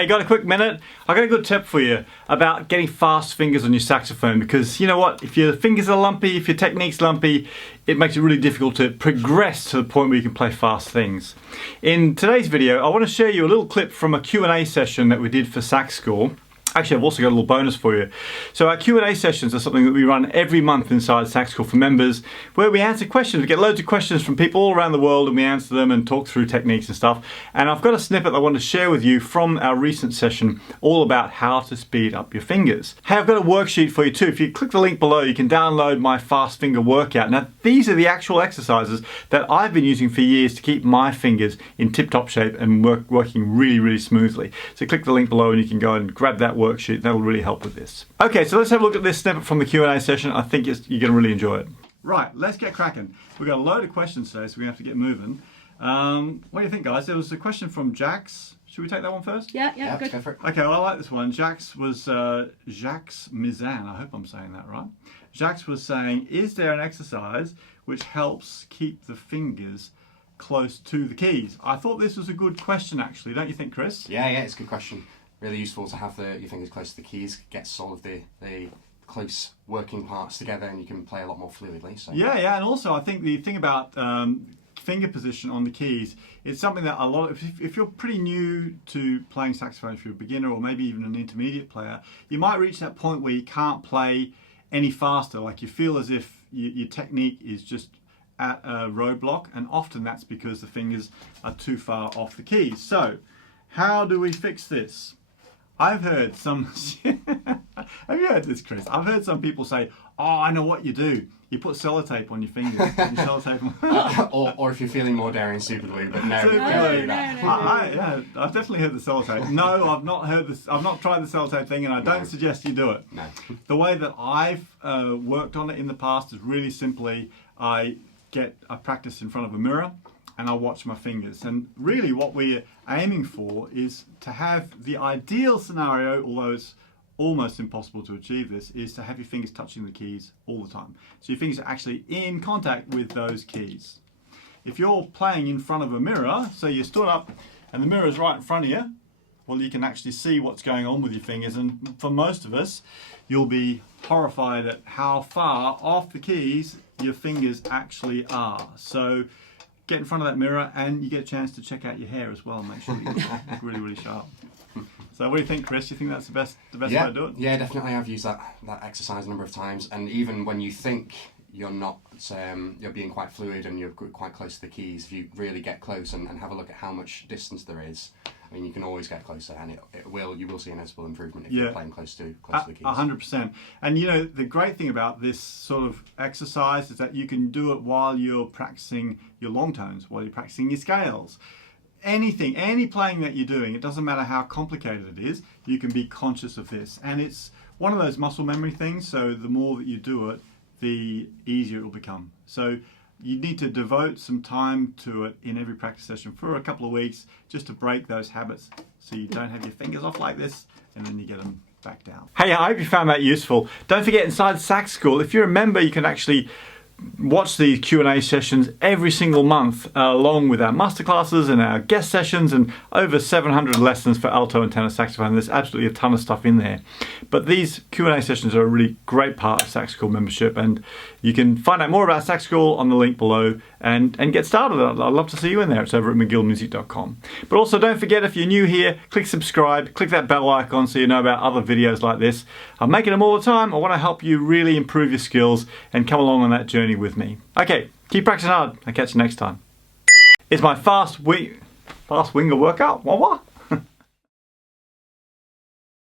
Hey, got a quick minute? I got a good tip for you about getting fast fingers on your saxophone, because you know what? If your fingers are lumpy, if your technique's lumpy, it makes it really difficult to progress to the point where you can play fast things. In today's video, I want to share you a little clip from a Q&A session that we did for Sax School. Actually, I've also got a little bonus for you. So our Q&A sessions are something that we run every month inside Sax School for Members, where we answer questions. We get loads of questions from people all around the world and we answer them and talk through techniques and stuff. And I've got a snippet I want to share with you from our recent session all about how to speed up your fingers. Hey, I've got a worksheet for you too. If you click the link below, you can download my fast finger workout. Now, these are the actual exercises that I've been using for years to keep my fingers in tip-top shape and working really, really smoothly. So click the link below and you can go and grab that worksheet. That'll really help with this. Okay, so let's have a look at this snippet from the Q&A session. I think you're going to really enjoy it. Right, let's get cracking. We've got a load of questions today, so we have to get moving. What do you think, guys? There was a question from Jax. Should we take that one first? Yeah, good. Go for it. Okay, well, I like this one. Jax was Jacques Mizan. I hope I'm saying that right. Jax was saying, is there an exercise which helps keep the fingers close to the keys? I thought this was a good question, actually. Don't you think, Chris? Yeah, it's a good question. Really useful to have your fingers close to the keys, gets all of the close working parts together, and you can play a lot more fluidly. So. Yeah, and also I think the thing about finger position on the keys, it's something that a lot of, if you're pretty new to playing saxophone, if you're a beginner or maybe even an intermediate player, you might reach that point where you can't play any faster, like you feel as if your technique is just at a roadblock, and often that's because the fingers are too far off the keys. So, how do we fix this? I've heard some, have you heard this, Chris? I've heard some people say, oh, I know what you do. You put sellotape on your fingers. Or if you're feeling more daring, super glue, but no. Yeah, I've definitely heard the sellotape. No, I've not heard this. I've not tried the sellotape thing, and I don't suggest you do it. No. The way that I've worked on it in the past is really simply, I practice in front of a mirror, and I'll watch my fingers. And really what we're aiming for is to have the ideal scenario, although it's almost impossible to achieve this, is to have your fingers touching the keys all the time. So your fingers are actually in contact with those keys. If you're playing in front of a mirror, so you stood up and the mirror is right in front of you, well, you can actually see what's going on with your fingers. And for most of us, you'll be horrified at how far off the keys your fingers actually are. So get in front of that mirror and you get a chance to check out your hair as well and make sure you look really, really sharp. So what do you think, Chris? Do you think that's the best way to do it? Yeah, definitely. I've used that exercise a number of times, and even when you think you're not, you're being quite fluid and you're quite close to the keys, if you really get close and have a look at how much distance there is, I mean, you can always get closer, and you will see a noticeable improvement if you're playing close to the keys. 100%. And you know, the great thing about this sort of exercise is that you can do it while you're practicing your long tones, while you're practicing your scales. Anything, any playing that you're doing, it doesn't matter how complicated it is, you can be conscious of this. And it's one of those muscle memory things, so the more that you do it, the easier it will become. So you need to devote some time to it in every practice session for a couple of weeks, just to break those habits so you don't have your fingers off like this and then you get them back down. Hey, I hope you found that useful. Don't forget, inside Sax School, if you're a member, you can actually watch these Q&A sessions every single month, along with our masterclasses and our guest sessions and over 700 lessons for alto and tenor saxophone. There's absolutely a ton of stuff in there. But these Q&A sessions are a really great part of Sax School membership, and you can find out more about Sax School on the link below and get started. I'd love to see you in there. It's over at mcgillmusic.com. But also don't forget, if you're new here, click subscribe, click that bell icon so you know about other videos like this. I'm making them all the time. I want to help you really improve your skills and come along on that journey with me. Okay, keep practicing hard. I'll catch you next time. It's my fast winger workout. What?